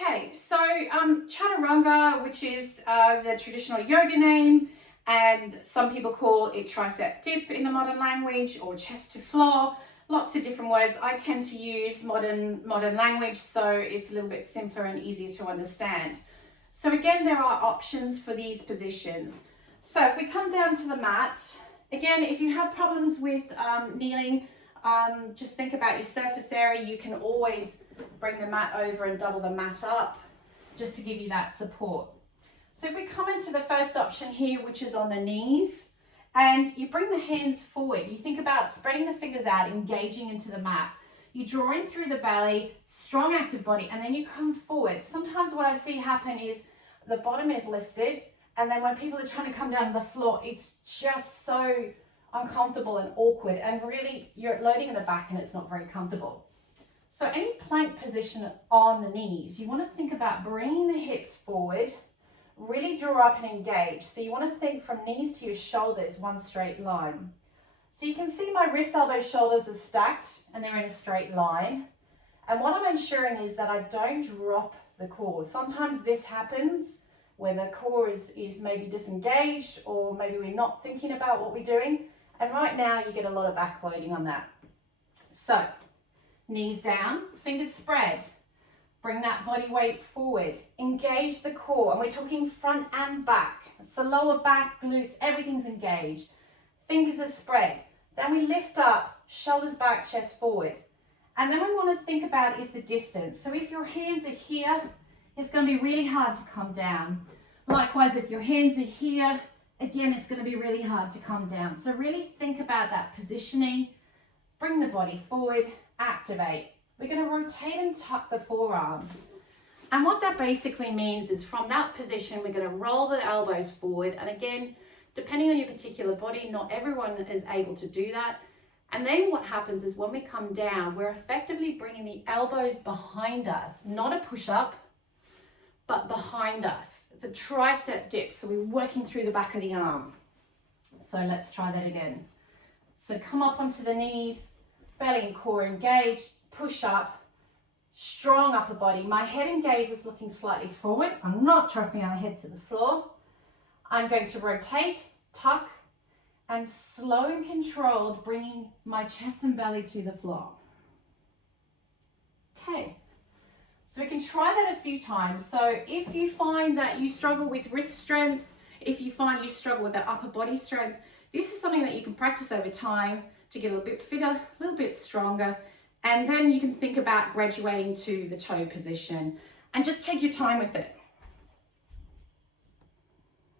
Okay, so Chaturanga, which is the traditional yoga name, and some people call it tricep dip in the modern language, or chest to floor. Lots of different words. I tend to use modern language, so it's a little bit simpler and easier to understand. So again, there are options for these positions. So if we come down to the mat, again, if you have problems with kneeling, just think about your surface area. You can always bring the mat over and double the mat up just to give you that support. So if we come into the first option here, which is on the knees, and you bring the hands forward, you think about spreading the fingers out, engaging into the mat. You draw in through the belly, strong active body, and then you come forward. Sometimes what I see happen is the bottom is lifted, and then when people are trying to come down to the floor, it's just so uncomfortable and awkward, and really you're loading in the back and it's not very comfortable. So any plank position on the knees, you want to think about bringing the hips forward, really draw up and engage. So you want to think from knees to your shoulders, one straight line. So you can see my wrist, elbows, shoulders are stacked and they're in a straight line. And what I'm ensuring is that I don't drop the core. Sometimes this happens when the core is maybe disengaged, or maybe we're not thinking about what we're doing. And right now you get a lot of back loading on that. So knees down, fingers spread. Bring that body weight forward. Engage the core. And we're talking front and back. So lower back, glutes, everything's engaged. Fingers are spread. Then we lift up, shoulders back, chest forward. And then we want to think about is the distance. So if your hands are here, it's going to be really hard to come down. Likewise, if your hands are here, again, it's going to be really hard to come down. So really think about that positioning. Bring the body forward, activate. We're going to rotate and tuck the forearms. And what that basically means is from that position, we're going to roll the elbows forward. And again, depending on your particular body, not everyone is able to do that. And then what happens is when we come down, we're effectively bringing the elbows behind us, not a push-up, but behind us. It's a tricep dip, so we're working through the back of the arm. So let's try that again. So come up onto the knees, belly and core engaged, push up, strong upper body. My head and gaze is looking slightly forward. I'm not dropping my head to the floor. I'm going to rotate, tuck, and slow and controlled, bringing my chest and belly to the floor. Okay, so we can try that a few times. So if you find that you struggle with wrist strength, if you find you struggle with that upper body strength, this is something that you can practice over time to get a little bit fitter, a little bit stronger, and then you can think about graduating to the toe position and just take your time with it.